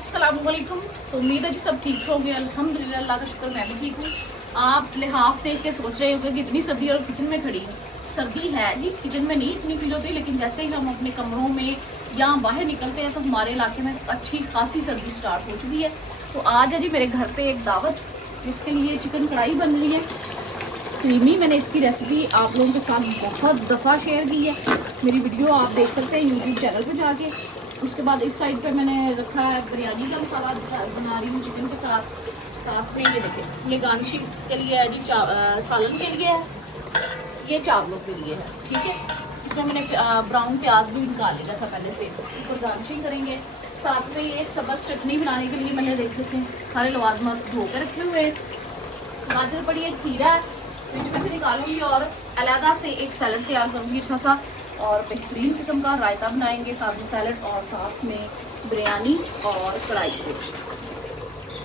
अस्सलामुअलैकुम। तो उम्मीद है कि सब ठीक होंगे। अल्हम्दुलिल्लाह, अल्लाह का शुक्र, मैं भी ठीक हूँ। आप लिहाफ देख के सोच रहे होंगे कि इतनी सर्दी और किचन में खड़ी है। सर्दी है जी, किचन में नहीं इतनी फील होती, लेकिन जैसे ही हम अपने कमरों में या बाहर निकलते हैं तो हमारे इलाके में अच्छी खासी सर्दी स्टार्ट हो चुकी है। तो आज है जी मेरे घर पे एक दावत, जिसके लिए चिकन कढ़ाई बन रही है क्रीमी। मैंने इसकी रेसिपी आप लोगों के साथ बहुत दफ़ा शेयर की है। मेरी वीडियो आप देख सकते हैं यूट्यूब चैनल पर जाके। उसके बाद इस साइड पे मैंने रखा है बिरयानी का मसाला बना रही हूँ चिकन के साथ। साथ में ये देखें, ये गार्निशिंग के लिए है जी, सालन के लिए है, ये चावलों के लिए है। ठीक है, इसमें मैंने ब्राउन प्याज भी निकाल लिया था पहले से, ऊपर गार्निशिंग करेंगे। साथ में ये एक सब्ज़ चटनी बनाने के लिए मैंने देख लेते हैं सारे लवाजमात धो कर रखे हुए हैं। गाजर पड़ी है, खीरा है, फ्रिज में से निकालूंगी और अलहदा से एक सैलड तैयार करूँगी अच्छा सा, और बेहतरीन किस्म का रायता बनाएंगे, साथ में सैलड और साथ में बिरयानी और कढ़ाई गोश्त।